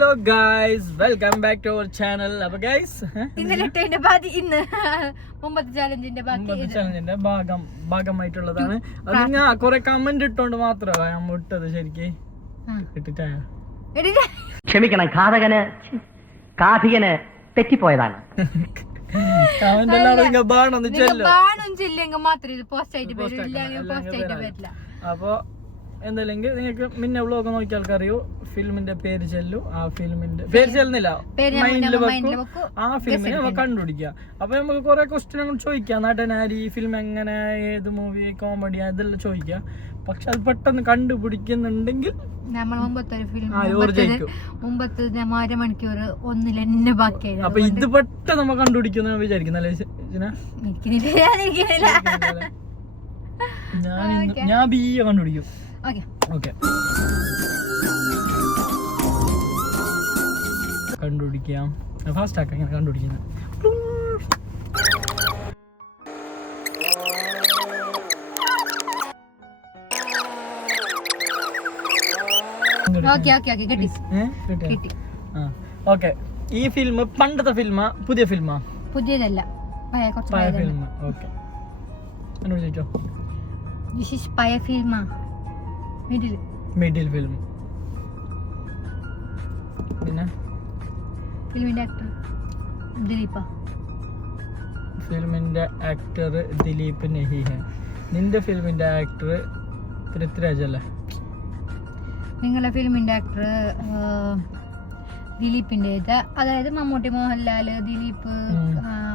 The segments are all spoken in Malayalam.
Hello guys, welcome back to our channel. അപ്പൊ ഗൈസ്, മുമ്പത്തെ ചാലഞ്ചിന്റെ ഭാഗമായിട്ടുള്ളതാണ്. അത് ഞാൻ കുറെ കമന്റ് ഇട്ടോണ്ട് മാത്രമാ ഞാൻ ഇട്ടത്. ശരിക്കും ഇട്ടിട്ടാ ക്ഷമിക്കണം, കാഥികന് തെറ്റിപ്പോയതാണ്. കമന്റ് എല്ലാവരും ബാണൊന്ന് അപ്പൊ എന്തായാലും നിങ്ങൾക്ക് മുന്നേ വ്ളോഗ് നോക്കിയ ആൾക്കറിയോ ഫിലിമിന്റെ പേര് ചെല്ലു. ആ ഫിലിമിന്റെ പേര് ചെല്ലുന്നില്ല, മൈൻഡിൽ വെക്കും. ആ ഫിലിമിനെ നമ്മൾ കണ്ടുപിടിക്കുക. അപ്പൊ നമുക്ക് കുറെ ക്വസ്റ്റ്യൻ ചോദിക്കാം. നടനാരി, ഈ ഫിലിം എങ്ങനെ, ഏത് മൂവി, കോമഡി, അതെല്ലാം ചോദിക്കാം. പക്ഷെ അത് പെട്ടെന്ന് കണ്ടുപിടിക്കുന്നുണ്ടെങ്കിൽ അപ്പൊ ഇത് പെട്ടെന്ന് നമ്മൾ കണ്ടുപിടിക്കുന്ന വിചാരിക്കുന്നല്ലേ? ഞാൻ ബിയെ കണ്ടുപിടിക്കും. ഓക്കെ, കണ്ടുപിടിക്കാം. ഫാസ്റ്റ് ആക്കാം ഇങ്ങനെ കണ്ടുപിടിക്കുന്നത്. ഓക്കെ, ഈ ഫിലിം പണ്ടത്തെ ഫിലിമാ പുതിയ ഫിലിമാ? പുതിയതല്ല, പഴയ ഫിലിം. ഓക്കെ, എന്നോട് ചോദിച്ചോ. പഴയ ഫിലിമാ? Middle film. പിന്നെ ഫിലിമിന്റെ ആക്ടർ ദിലീപ്. ഫിലിമിന്റെ ആക്ടർ ദിലീപ് നഹി ഹെ. നിന്റെ ഫിലിമിന്റെ ആക്ടർ പൃഥ്വിരാജ് അല്ലേ? നിങ്ങളുടെ ഫിലിമിന്റെ ആക്ടർ ദിലീപിന്റെ, അതായത് മമ്മൂട്ടി, മോഹൻലാല്, ദിലീപ്,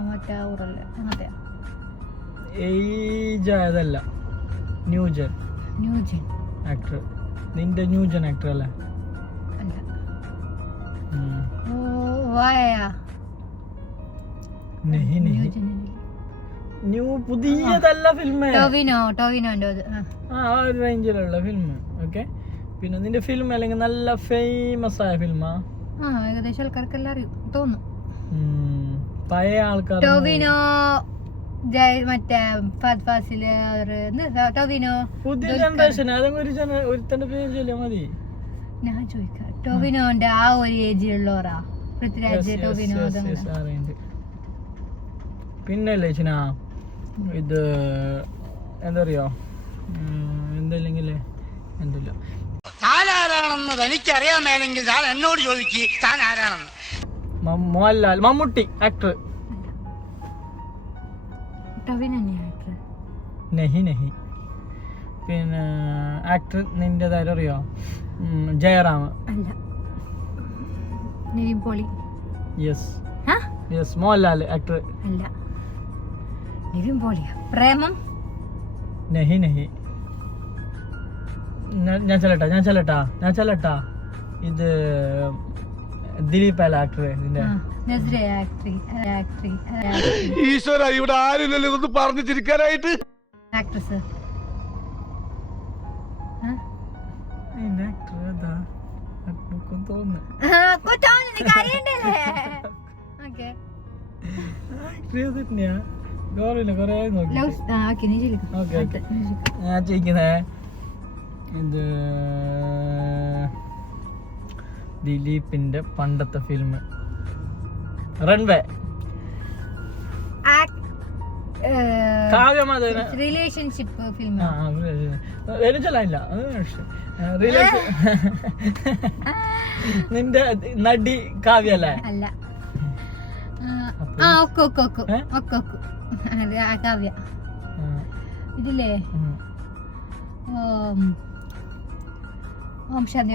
മറ്റേ ഊറല്ലേ, അങ്ങനത്തെ അതല്ല, ന്യൂജൻ ആക്ടർ. നിന്റെ ന്യൂജൻ ആക്ടർ അല്ലേ? പുതിയതല്ല ഫിലിം, ആ ഒരു റേഞ്ചിലുള്ള ഫിലിം. ഓക്കെ, പിന്നെ നിന്റെ ഫിലിം അല്ലെങ്കിൽ നല്ല ഫേമസ് ആയ ഫിലിമാ? ഏകദേശം ആൾക്കാർക്കെല്ലാം അറിയും തോന്നുന്നു. പഴയ ആൾക്കാർ ടോവിനോ, മറ്റേ ഫഹദ് ഫാസില്, പുതിയ ജനറേഷൻ. ഏതെങ്കിലും ഒരുത്തന്റെ പേര് ചൊല്ലിയാ മതി. ഞാൻ ചോദിക്കാം, ടോവിനോന്റെ ആ ഒരു ഏജിലുള്ളവരാ? പൃഥ്വിരാജ്, ടോവിനോ. പിന്നല്ലേ ചിന ഇത് എന്താ അറിയോ, എന്തല്ലെങ്കിലേ എന്തല്ല താനാരാണെന്ന് തനിക്കറിയാമെങ്കിൽ താൻ എന്നോട് ചോദിക്ക്, താൻ ആരാണെന്ന്. മോഹൻലാൽ, മമ്മൂട്ടി ആക്ടർ. നഹി. പിന്നെ ആക്ടർ നിന്റേതായാലും അറിയോ? ജയറാം. Yes, Mohanlal actor. പ്രേമം. നഹി. ഞാൻ ചെല്ലട്ടാ ഇത് ദിലീപ് അല്ല ആക്ടർ. ഈശ്വര, ഇവിടെ ആരുമില്ലല്ലോ ഇതൊന്ന് പറഞ്ഞു ചിരിക്കാനായിട്ട്. ആക്ട്രസ് ഞാൻ ചോദിക്കുന്നേ, ഇത് ദിലീപിന്റെ പണ്ടത്തെ ഫിലിം റൺവേ. Relationship film. നിന്റെ നടി കാവ്യ അല്ലേ? അല്ല, കാവ്യ. ഇതില്ലേ ഓം ശാന്തി.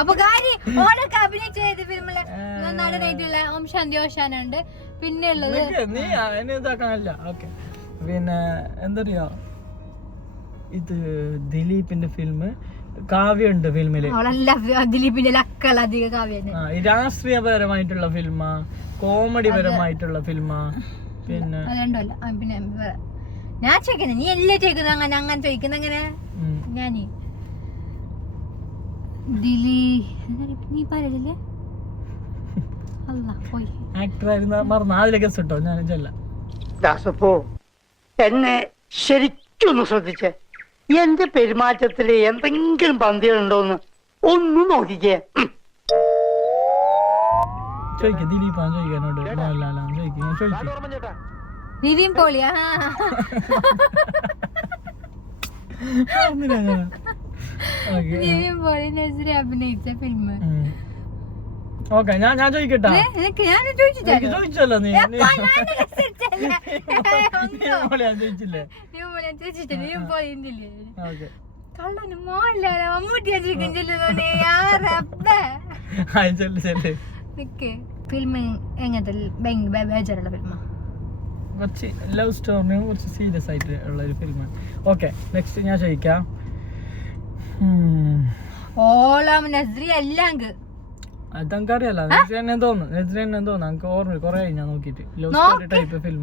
അപ്പൊ അഭിനയിച്ച ഫിലിമില് നടനായിട്ടുള്ള ഓം ശാന്തി ഓശാനുണ്ട്. പിന്നെ ഉള്ളത് പിന്നെ എന്തറിയോ, ഇത് ദിലീപിന്റെ ഫിലിം കാവ്യ ഉണ്ട് ഫിലിമില്. ദിലീപിന്റെ ലക്കള അധിക കാവ്യ. രാഷ്ട്രീയപരമായിട്ടുള്ള ഫിലിമാ, കോമഡി പരമായിട്ടുള്ള ഫിലിമാ? പിന്നെ രണ്ടല്ല. പിന്നെ ഞാൻ ചോദിക്കുന്നത്, നീ എല്ലാം ചോദിക്കുന്നത് അങ്ങനെ ചോദിക്കുന്ന അങ്ങനെ. ഞാനീ നീ പറയല്ലേ ആക്ടറായിരുന്ന മറന്ന അതിലെ ഗസ് ഇട്ടോ. ഞാൻ ചെല്ല ദാസപ്പോ എന്നെ ശരിക്കൊന്ന് ശ്രദ്ധിച്ചേ. എന്റെ പെരുമാറ്റത്തില് എന്തെങ്കിലും പന്തികളുണ്ടോന്ന് ഒന്ന് നോക്കിക്കേ. ചോദിക്ക ദിലീപാൻ ചോദിക്കാനോട് മോഹൻലാലാണ് ചോദിക്കും ചോദിക്കും നിവിൻ പോളിയാ നിവിൻ പോളി നസ്രിയ അഭിനയിച്ച ഫിലിം. ഓക്കെ ഞാൻ ചോദിക്കട്ടെ ഞാൻ ചോദിച്ചിട്ടല്ലോ ചോദിച്ചല്ലോ നീ ചോദിച്ചിട്ടില്ല നിവിൻ പോളി എന്തില്ലേ ഓക്കെ കള്ളനും മോഹൻലാല മമ്മൂട്ടി ഫിലിം എങ്ങനത്തെ ബേജാറുള്ള ഫിലിമാ? കുറച്ച് ലവ് സ്റ്റോറിയും കുറച്ച് സീരിയസ് ആയിട്ട് ഉള്ള ഒരു ഫിലിമാണ്. ഓക്കെ നെക്സ്റ്റ് ഞാൻ ചോദിക്കാം. ഓളം നസ്രിയ എല്ലാം അതെനിക്ക് അറിയാലോ നസ്രി തന്നെ തോന്നുന്നു എനിക്ക് ഓർമ്മ കൊറേ ഞാൻ നോക്കിട്ട് love story type film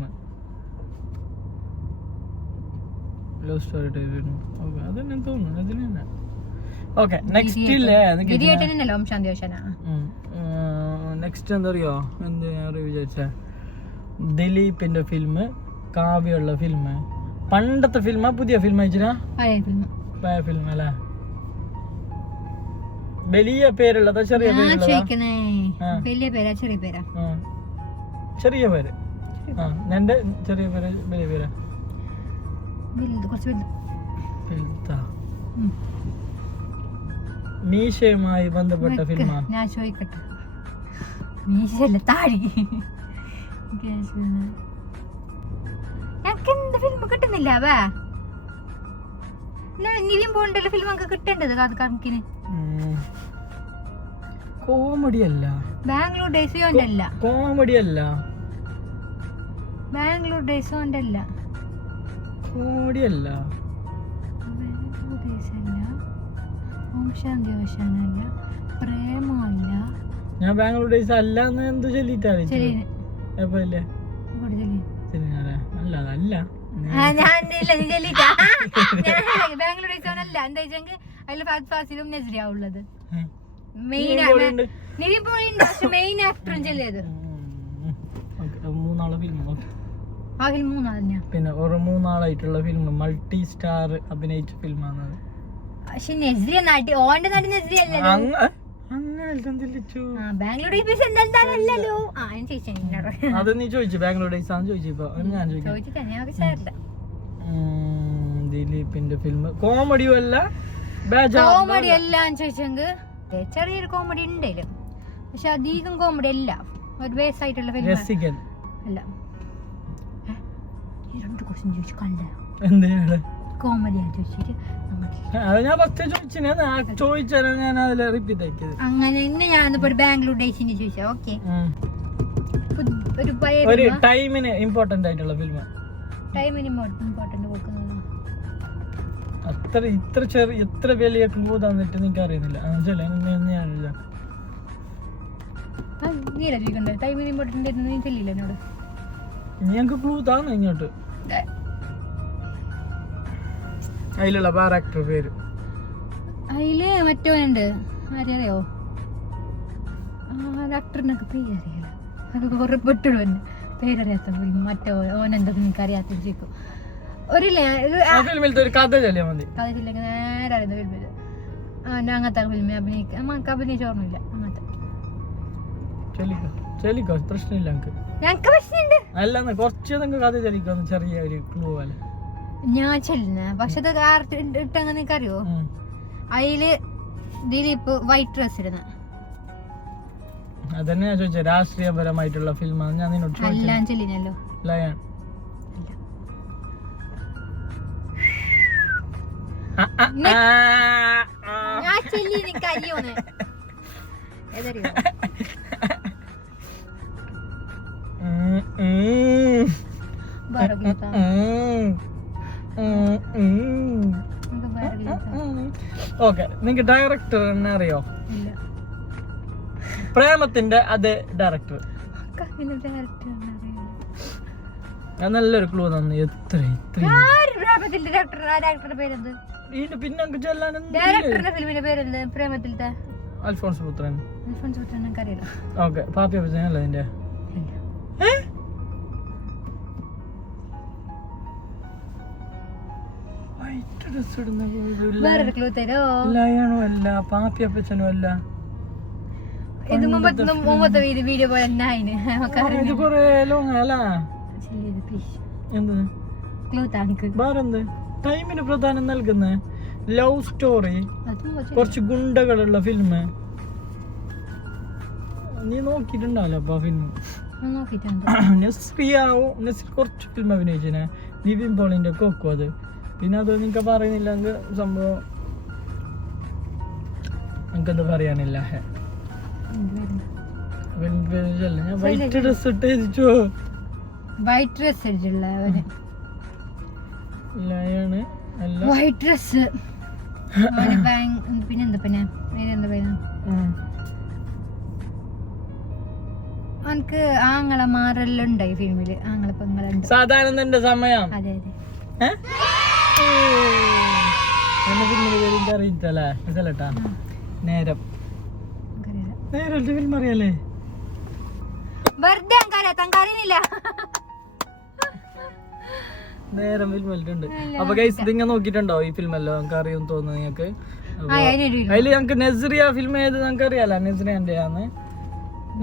okay അതെന്നെ തോന്നുന്നു അതിന് തന്നെ. ഓക്കെ നെക്സ്റ്റ് ഇല്ലേ നെക്സ്റ്റ് എന്താ അറിയോ എന്ത് ഞാൻ വിചാരിച്ച ദിലീപിന്റെ ഫിലിം കാവ്യുള്ള ഫിലിം പണ്ടത്തെ ഫിലിമാ പുതിയ ഫിലിം അയച്ചാ പഴയ ഫിലിം അല്ലേ? വലിയ പേരുള്ളതാ ചെറിയ വലിയ പേരാ ചെറിയ പേരാ? ചെറിയ പേര്. എന്റെ ചെറിയ പേര് വലിയ പേരാ? മീശയുമായി ബന്ധപ്പെട്ട ഫിലിമാ? ഞാൻ ചോദിക്കട്ടെ മീശല്ല താഴി ഞങ്ങൾക്ക് എന്ത് ഫിലിം കിട്ടുന്നില്ല നിവിൻ പോളിന്റെ ഫിലിം ഒക്കെ കിട്ടേണ്ടത് കണക്കിന്. കോമഡി അല്ല, ബാംഗ്ലൂർ ഡേയ്സ് അല്ല, കോമഡി അല്ല, ബാംഗ്ലൂർ ഡേയ്സ് അല്ല, കോമഡി അല്ല, ബാംഗ്ലൂർ ഡേയ്സ് അല്ല, ഓം ശാന്തി ഓശാനല്ല, പ്രേമല്ല. ഞാൻ ബാംഗ്ലൂർ ഡേയ്സ് അല്ല എന്ന് എന്ത് ചൊല്ലിട്ടാണ് എപ്പോഴല്ലേ അല്ല അതല്ല ബാംഗ്ലൂർ ഡേയ്സ് അല്ല എന്താ വെച്ചെങ്കിൽ അതിൽ ഫഹദ് ഫാസിലും നസ്രിയ ഉള്ളത്. മെയിൻ നിവിൻ പോളി പക്ഷെ മെയിൻ ആക്ടറും ചെല്ലിയത് മൂന്നാളെ ഫിലിം. ആ ഫിലിം മൂന്നാളെന്നെയാ. പിന്നെ ഒരു മൂന്നാളായിട്ടുള്ള ഫിലിം മൾട്ടി സ്റ്റാർ അഭിനയിച്ച ഫിലിമാണ്. പക്ഷെ നസ്രിയ നാട്ടി ഓന്റെ നാട്ടി നസ്രിയ അല്ലല്ലോ. ബാംഗ്ലൂർ ഡേയ്സ് എന്താണല്ലോ അത് നീ ചോദിച്ചു ബാംഗ്ലൂർ ഡേയ്സ് ആണ് ചോദിച്ചപ്പോ ഞാൻ ചോദിച്ചിട്ടാ. ദിലീപിന്റെ ഫിലിം കോമഡിയും അല്ല കോമഡി എല്ലാം ചോദിച്ചെങ്കിൽ ചെറിയൊരു കോമഡി ഉണ്ടേലും പക്ഷെ അധികം കോമഡി അല്ല. ഒരു ബേസ് ആയിട്ടുള്ള ഫിലിം അല്ല. രണ്ട് ക്വസ്റ്റ്യൻ ചോദിച്ചു കണ്ട എന്തിനാണ് കോമഡി ചോദിച്ചിട്ട് ഞാൻ ഫസ്റ്റ് ചോദിച്ചാൽ ഞാൻ അതിൽ റിപ്പീറ്റ് ആക്കിയത്. അങ്ങനെ ഇന്ന് ഞാൻ ഒരു ബാംഗ്ലൂർ ഡേയ്സിന് ചോദിച്ചാ. ഓക്കെ ഒരു ടൈമിന് ഇമ്പോർട്ടന്റ് ആയിട്ടുള്ള ഫിലിം. ടൈമിന് ഇമ്പോർട്ടന്റ് കൊടുക്കുന്നത് അത്ര ഇത്ര ചെറിയ എത്ര വലിയ ക്ലൂ തന്നിട്ട് നിനക്ക് അറിയുന്നില്ല. ടൈമിന് ഇമ്പോർട്ടന്റ് ചെല്ലില്ല എന്നോട്. ഞങ്ങക്ക് ക്ലൂ താന്ന് ഇങ്ങോട്ട് അതിലുള്ള വേറെ ആക്ടർ പേര് അതില് മറ്റോനുണ്ട് ആരെയോ ആക്ടറിനൊക്കെ പേരറിയാലോ. അതൊക്കെ കുറെ പെട്ടിടും പേരറിയാത്ത മറ്റോ ഓനെന്താ നിനക്ക് അറിയാത്ത ചോദിക്കും. ഒരു കഥ ചൊല്ലിയാ മതി. കഥ ചൊല്ലിയൊക്കെ നേരെ അറിയുന്ന ഫിലിമില് അങ്ങനത്തെ ഫിലിമിൽ അഭിനയിക്കാൻ നമുക്ക് അഭിനയിച്ചോർമ്മയില്ല. അങ്ങനത്തെ ചൊല്ലിക്കോ പ്രശ്നമില്ല ഞങ്ങക്ക് പ്രശ്നമുണ്ട്. അല്ല കുറച്ച് കഥ ചൊല്ലിക്കോ ചെറിയ ഒരു ക്ലൂ പോലെ. ഞാൻ ചെല്ലുന്ന പക്ഷെ അത് ഇട്ടങ്ങനെ നിനക്കറിയോ? അതില് ദിലീപ് വൈറ്റ് ഡ്രസ് ഇടുന്ന അതന്നെ ഞാൻ ചോദിച്ചത്. രാഷ്ട്രീയപരമായിട്ടുള്ള ഫിലിമാണ് ഞാൻ നിന്നോട് എല്ലാം ചെല്ലിനല്ലോ. ലയൺ ഞാൻ ചെല്ലി നിനക്ക് അരിയോന്ന് ഏതറിയോ? ഓക്കെ നിങ്ങക്ക് ഡയറക്ടർ എന്നെ അറിയോ? പ്രേമത്തിന്റെ അതേ ഡയറക്ടർ. ഞാൻ നല്ലൊരു ക്ലൂ തന്നു. എത്ര പിന്നെ അൽഫോൺസ് പുത്രൻ. ഓക്കെ പാപ്പി അഭിനയല്ലേ അതിന്റെ? ഡ്രസ് ഇടുന്ന വേറൊരു ക്ലൂ തരോ? ലയണോ അല്ല, പാപ്പിയപ്പച്ചനും അല്ല. ഇത് മുമ്പത്തെ വീഡിയോ പോലെ തന്നെ ഇത് കൊറേ ലോങ് അല്ല. എന്ത് ക്ലൂ താങ്ക് വേറെന്ത് ടൈമിന് പ്രധാനം നൽകുന്ന ലവ് സ്റ്റോറി, കുറച്ച് ഗുണ്ടകളുള്ള ഫിലിം. നീ നോക്കിയിട്ടുണ്ടാവല്ലോ അപ്പൊ ഫിലിം. നസ്രിയ കുറച്ച് ഫിലിം അഭിനയിച്ചേ, നിവിൻ പോളിന്റെ കൊക്കോ. അത് പിന്നെ അത് നിനക്ക് പറയുന്നില്ലെങ്കിൽ സംഭവം എനിക്കെന്ത് പറയാനില്ല. ഞാൻ വൈറ്റ് ഡ്രസ് ഇട്ട് എഴുതിച്ചോ. വൈറ്റ് ഡ്രസ് ഇട്ടിട്ടുള്ള ലയാണ് അല്ല, വൈറ്റ് ഡ്രസ്. പിന്നെന്താ ഇതെന്താ പേര്? എനിക്ക് ആങ്ങളെ മാറലുണ്ടായി ഫിലിമില്. ആങ്ങളെ പെങ്ങളുണ്ട്. സാധാരണ സമയം. അതെ അതെ. അറിയിട്ടല്ലേ ഇതല്ലട്ടാ. നേരം നേരം ഫിലിം അറിയാലേ. വെറുതെ തങ്കാറിയില്ല. നേരം ഫിലിം ഉണ്ട്. അപ്പൊ ഗൈസ് ഇതിങ്ങനെ നോക്കിയിട്ടുണ്ടോ ഈ ഫിലിമല്ലോ? നമുക്ക് അറിയുമെന്ന് തോന്നുന്നു നിങ്ങൾക്ക്. അതില് ഞങ്ങക്ക് നസ്രിയ ഫിലിം ഏത് ഞങ്ങൾക്ക് അറിയാലോ. നസ്രിയാന്റെ ആണ്.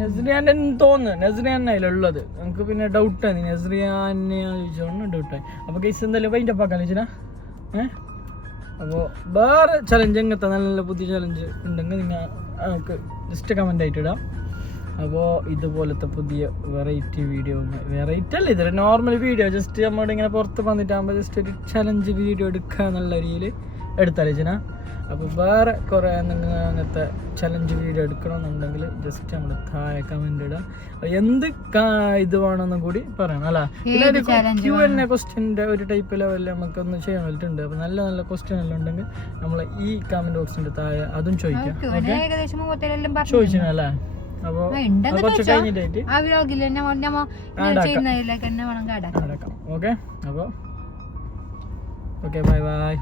നസ്രിയാന്റെ തോന്നുന്നു. നസ്രിയാൻ അതിലുള്ളത്. നമുക്ക് പിന്നെ ഡൗട്ടാണ് നസ്രിയാനെ ചോദിച്ചോണ്ട് ഡൗട്ടായി. അപ്പൊ ഗൈസ് എന്തായാലും വൈൻഡ് അപ്പ് ആക്കാൻ വെച്ചാ. അപ്പോൾ വേറെ ചലഞ്ച് എങ്ങനത്തെ നല്ല നല്ല പുതിയ ചലഞ്ച് ഉണ്ടെങ്കിൽ നിങ്ങൾ നമുക്ക് ജസ്റ്റ് കമൻ്റ് ആയിട്ട് ഇടാം. അപ്പോൾ ഇതുപോലത്തെ പുതിയ വെറൈറ്റി വീഡിയോ, വെറൈറ്റി അല്ല ഇതൊരു നോർമൽ വീഡിയോ, ജസ്റ്റ് നമ്മളുടെ ഇങ്ങനെ പുറത്ത് വന്നിട്ടാകുമ്പോൾ ജസ്റ്റ് ഒരു ചലഞ്ച് വീഡിയോ എടുക്കുക എന്നുള്ള രീതിയിൽ എടുത്താലോചന. അപ്പോൾ വേറെ കുറേ എന്തെങ്കിലും അങ്ങനത്തെ ചലഞ്ച് വീഡിയോ എടുക്കണമെന്നുണ്ടെങ്കിൽ ജസ്റ്റ് നമ്മൾ താഴെ കമൻ്റ് ഇടാം. എന്ത് ഇത് വേണമെന്നും കൂടി പറയണം അല്ല. പിന്നെ ഒരു Q&A ക്വസ്റ്റ്യൻ്റെ ഒരു ടൈപ്പ് ലെവലിൽ നമുക്കൊന്ന് ചെയ്യാൻ വേണ്ടിയിട്ടുണ്ട്. അപ്പോൾ നല്ല നല്ല ക്വസ്റ്റ്യൻ എല്ലാം ഉണ്ടെങ്കിൽ നമ്മൾ ഈ കമൻറ്റ് ബോക്സിൻ്റെ താഴെ അതും ചോദിക്കാം. ചോദിച്ചല്ലേ? അപ്പോൾ കുറച്ച് കഴിഞ്ഞിട്ടായിട്ട് ഓക്കെ. അപ്പോൾ ഓക്കെ ബൈ ബൈ.